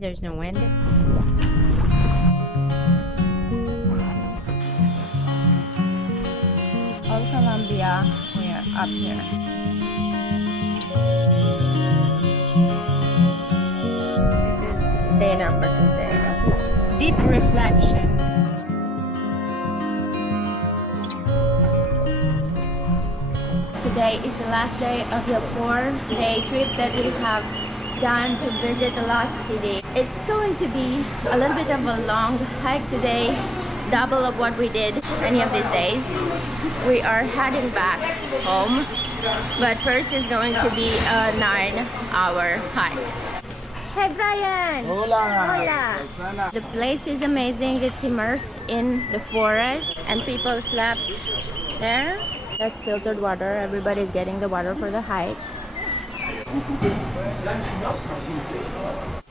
There's no wind. All Colombia, we're up here. This is day number 2 there. Deep reflection. Today is the last day of the 4-day trip that we have done to visit the lost city. It's going to be a little bit of a long hike today, double of what we did any of these days. We are heading back home, but first is going to be a 9-hour hike. Hey Brian! Hola! Hola! The place is amazing. It's immersed in the forest and people slept there. That's filtered water. Everybody's getting the water for the hike.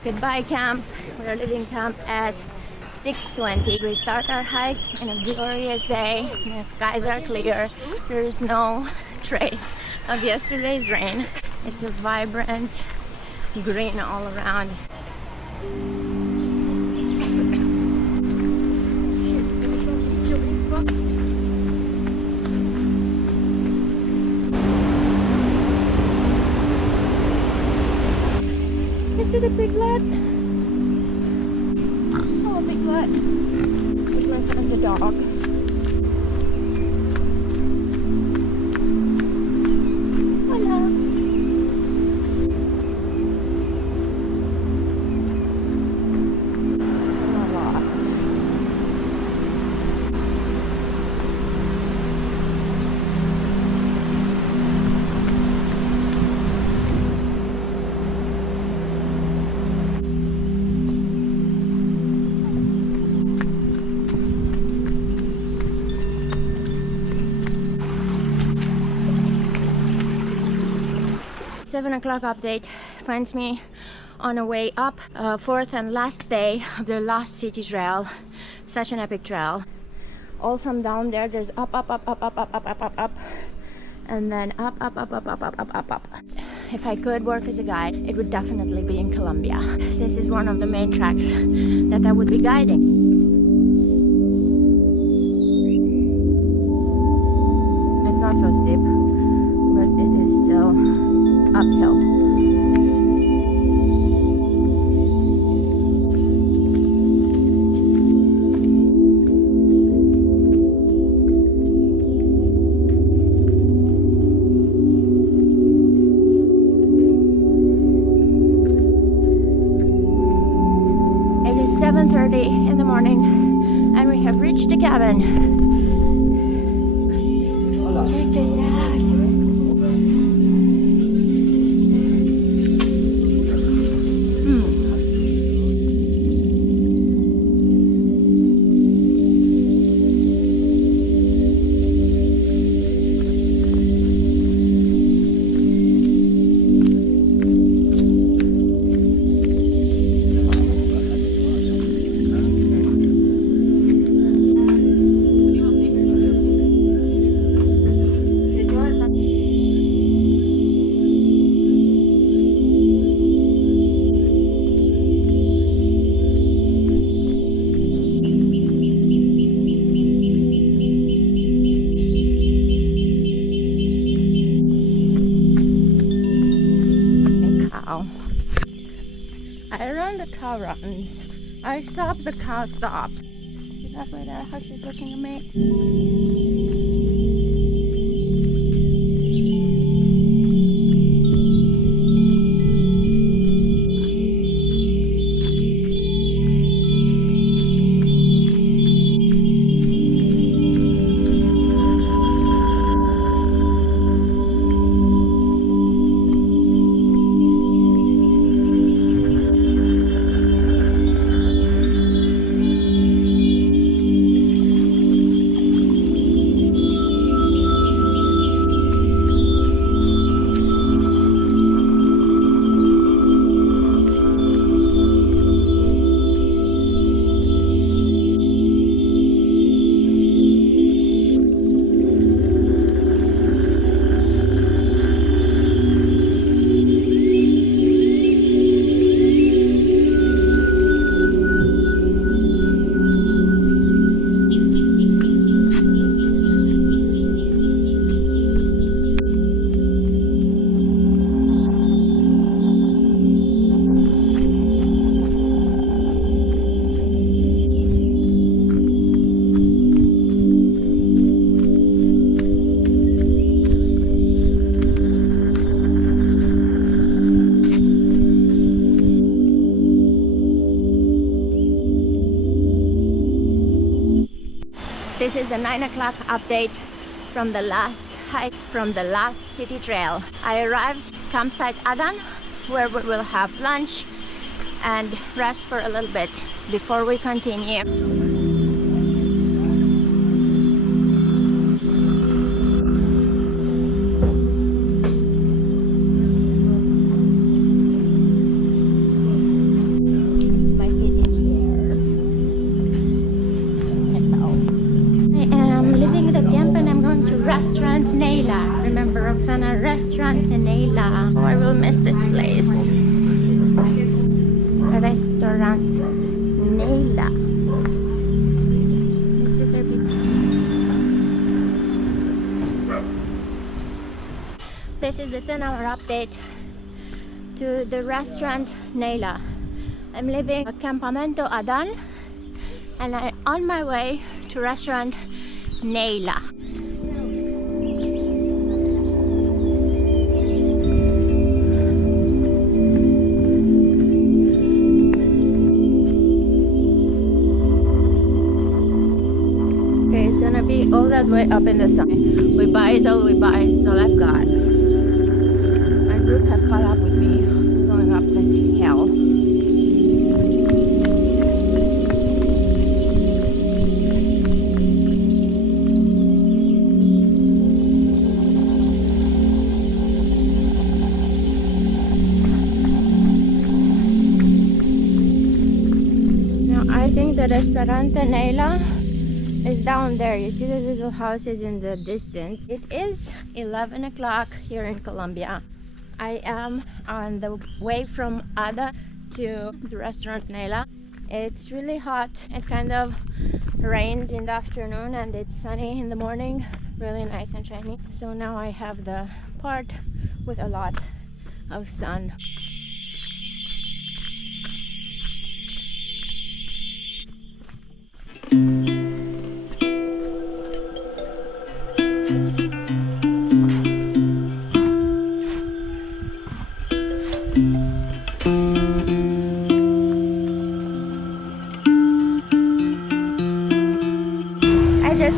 Goodbye camp. We're leaving camp at 6:20. We start our hike in a glorious day. The skies are clear. There's no trace of yesterday's rain. It's a vibrant green all around. To the piglet. Oh, piglet. Here's my friend the dog. Hello. I'm lost. Seven o'clock update finds me on a way up, 4th and last day of the Lost City Trail. Such an epic trail. All from down there, there's up, and then up. If I could work as a guide, it would definitely be in Colombia. This is one of the main tracks that I would be guiding. It's not so steep, but it is still uphill. It is 7:30 in the morning and we have reached the cabin. Check this out. I run, the cow runs. I stop, the cow stops. See that way there, how she's looking at me? This is the 9 o'clock update from the last hike from the last city trail. I arrived campsite Adan, where we will have lunch and rest for a little bit before we continue. Restaurant Neila. Remember Roxana? Restaurant Neila. Oh, I will miss this place. Restaurant Neila. This is our big... This is a 10-hour update to the restaurant Neila. I'm leaving Campamento Adan and I'm on my way to restaurant Neila. All that way up in the sun. We buy it all It's all I've got. My group has caught up with me going up this hill. Now I think the Restaurante Neila is down there. You see the little houses in the distance. It is 11 o'clock here in Colombia. I am on the way from Ada to the restaurant Neila. It's really hot. It kind of rains in the afternoon and it's sunny in the morning. Really nice and shiny. So now I have the part with a lot of sun.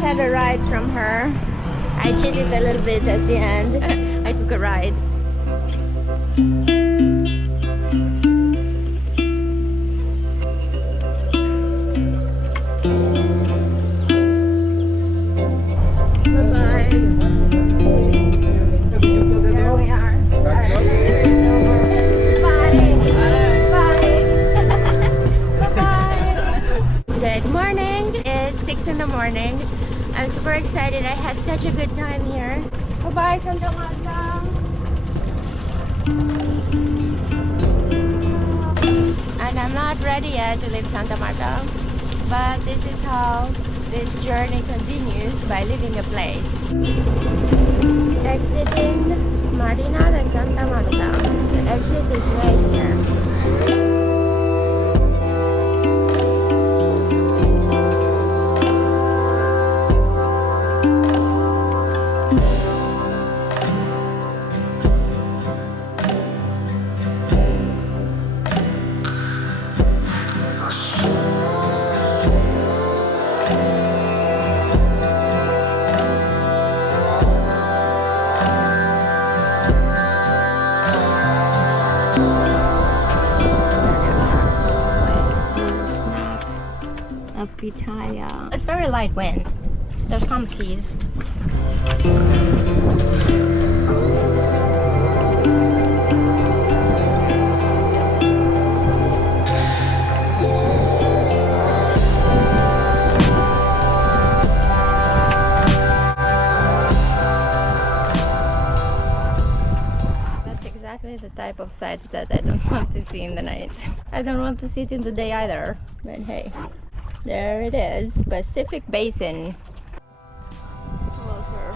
Had a ride from her. I cheated a little bit at the end. I took a ride. Bye-bye. There we are. Bye. Bye. Bye-bye. Good morning. It's 6 in the morning. I'm super excited. I had such a good time here. Bye-bye, Santa Marta. And I'm not ready yet to leave Santa Marta, but this is how this journey continues, by leaving a place. Exiting Marina de Santa Marta. The exit is right here. It's very light wind. There's calm seas. That's exactly the type of sights that I don't want to see in the night. I don't want to see it in the day either, but hey. There it is, Pacific Basin. Closer.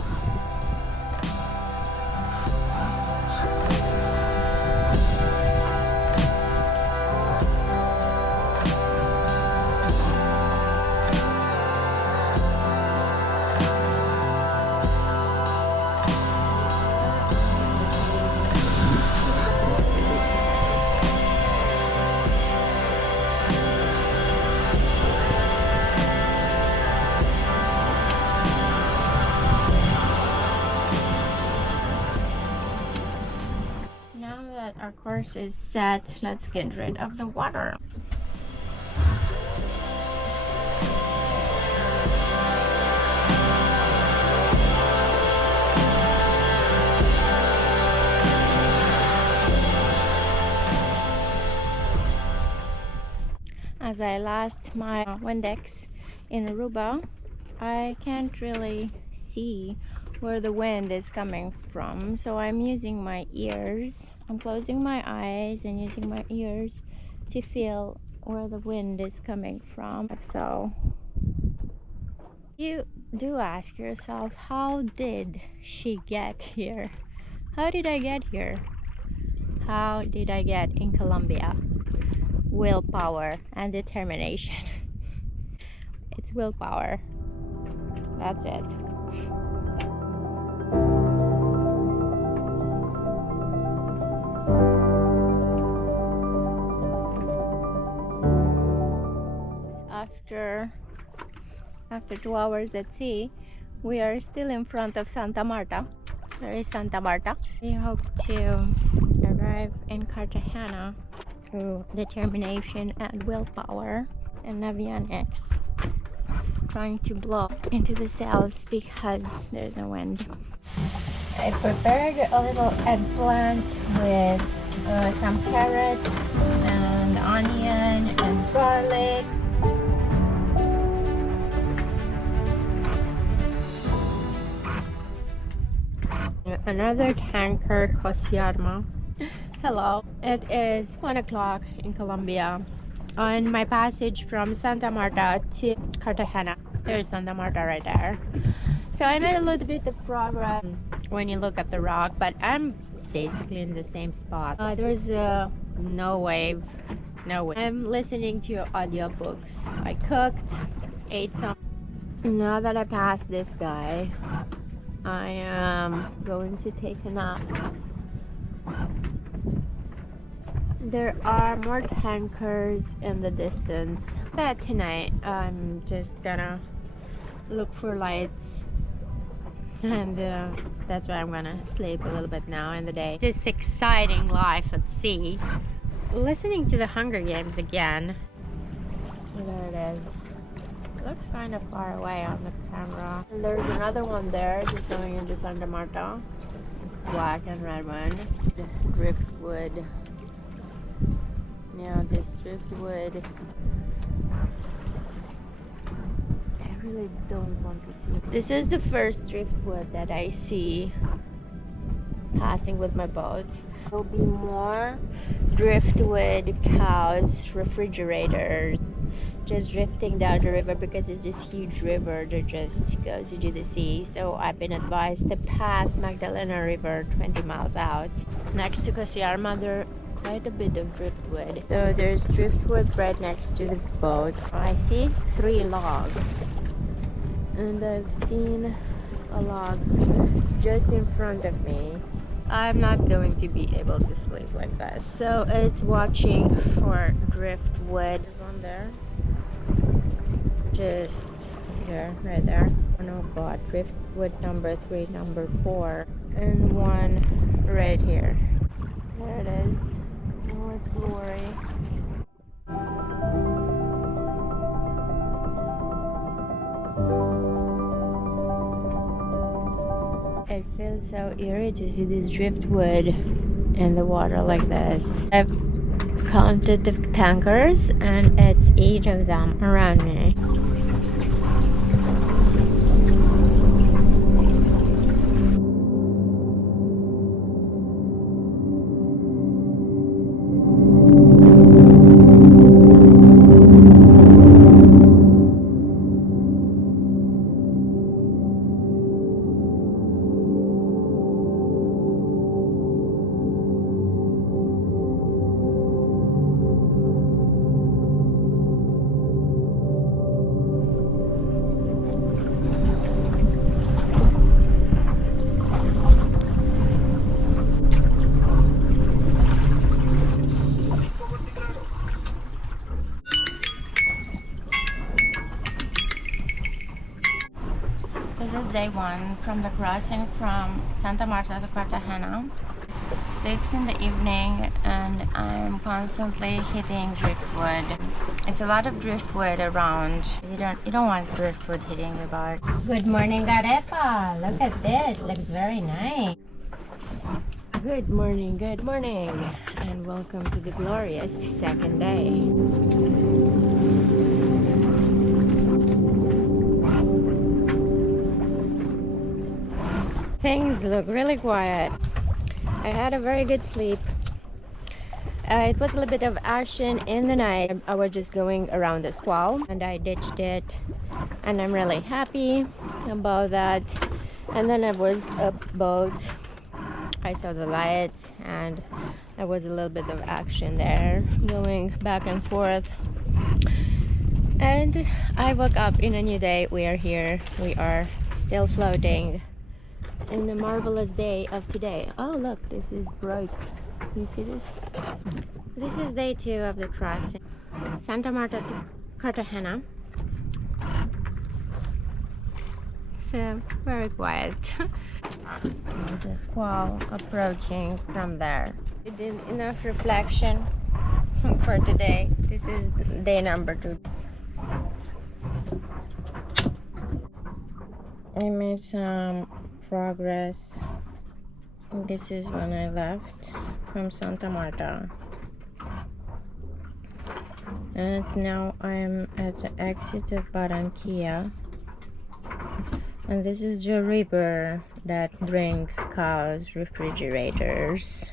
Timer's is set. Let's get rid of the water. As I lost my Windex in Aruba, I can't really see where the wind is coming from, so I'm using my ears. I'm closing my eyes and using my ears to feel where the wind is coming from. So you do ask yourself, how did she get here? How did I get here? How did I get in Colombia? Willpower and determination. It's willpower. That's it. After 2 hours at sea, we are still in front of Santa Marta. There is Santa Marta. We hope to arrive in Cartagena through determination and willpower. And Navionics trying to blow into the sails because there's no wind. I prepared a little eggplant with some carrots and onion and garlic. Another tanker, Cosiarma. Hello, it is 1 o'clock in Colombia. On my passage from Santa Marta to Cartagena, there's Santa Marta right there. So I made a little bit of progress when you look at the rock, but I'm basically in the same spot. There's no wave, no wave. I'm listening to audiobooks. I cooked, ate some. Now that I passed this guy, I am going to take a nap. There are more tankers in the distance. But tonight, I'm just gonna look for lights. And that's why I'm gonna sleep a little bit now in the day. This exciting life at sea. Listening to the Hunger Games again. There it is. It looks kind of far away on the camera. And there's another one there just going into Santa Marta. Black and red one. Driftwood. Now this driftwood, I really don't want to see it. This is the first driftwood that I see passing with my boat. There will be more driftwood cows, refrigerators, just drifting down the river because it's this huge river that just goes into the sea. So I've been advised to pass Magdalena River 20 miles out. Next to Cosiarma, there quite a bit of driftwood. So there's driftwood right next to the boat. I see 3 logs. And I've seen a log just in front of me. I'm not going to be able to sleep like this. So it's watching for driftwood. There's one there. Just here, right there. Oh god, driftwood number 3, number 4. And one right here. There it is. Oh, it's glory. It feels so eerie to see this driftwood in the water like this. I've counted the tankers and it's 8 of them around me. This is day 1 from the crossing from Santa Marta to Cartagena. It's 6 in the evening and I'm constantly hitting driftwood. It's a lot of driftwood around. You don't want driftwood hitting your boat. Good morning, Garepa. Look at this. Looks very nice. Good morning, and welcome to the glorious second day. Things look really quiet. I had a very good sleep. It was a little bit of action in the night. I was just going around the squall and I ditched it, and I'm really happy about that. And then I was about, I saw the lights and there was a little bit of action there, going back and forth. And I woke up in a new day. We are here. We are still floating in the marvelous day of today. Oh look, this is broke. You see this? This is day 2 of the crossing. Santa Marta to Cartagena. It's very quiet. There's a squall approaching from there. We did enough reflection for today. This is day number 2. I made some progress. This is when I left from Santa Marta. And now I'm at the exit of Barranquilla. And this is the river that drinks cows, refrigerators,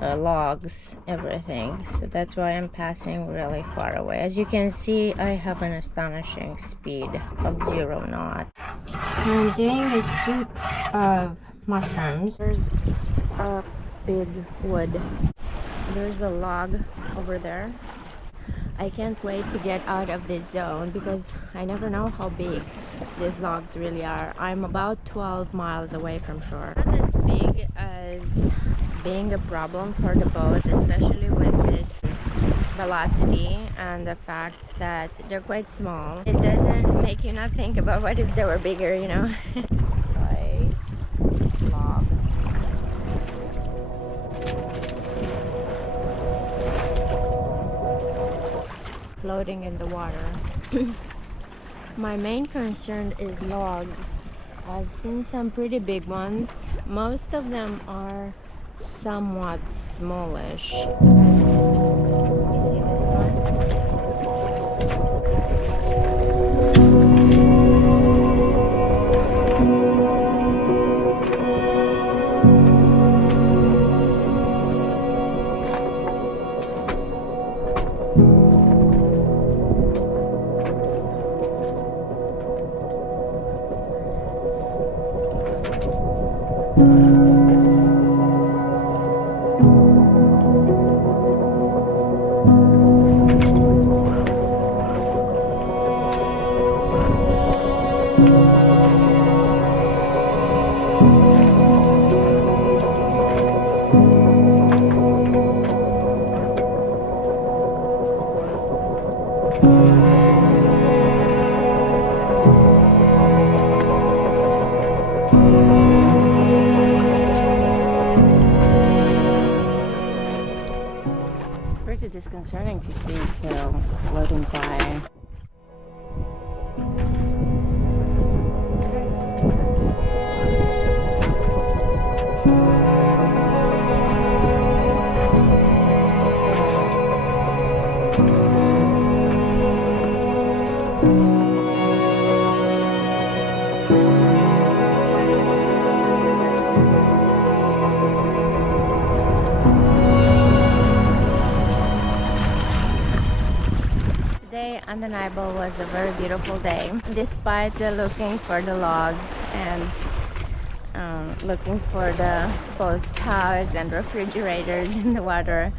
logs, everything. So that's why I'm passing really far away. As you can see, I have an astonishing speed of 0 knots. I'm doing a soup of mushrooms. There's a big wood. There's a log over there. I can't wait to get out of this zone because I never know how big these logs really are. I'm about 12 miles away from shore. Not as big as being a problem for the boat, especially with this velocity and the fact that they're quite small. It doesn't make you not think about what if they were bigger, you know. Log. Floating in the water. My main concern is logs. I've seen some pretty big ones. Most of them are somewhat smallish. You see this one? Pretty disconcerting to see it floating by. Undeniable was a very beautiful day, despite the looking for the logs and looking for the supposed cows and refrigerators in the water.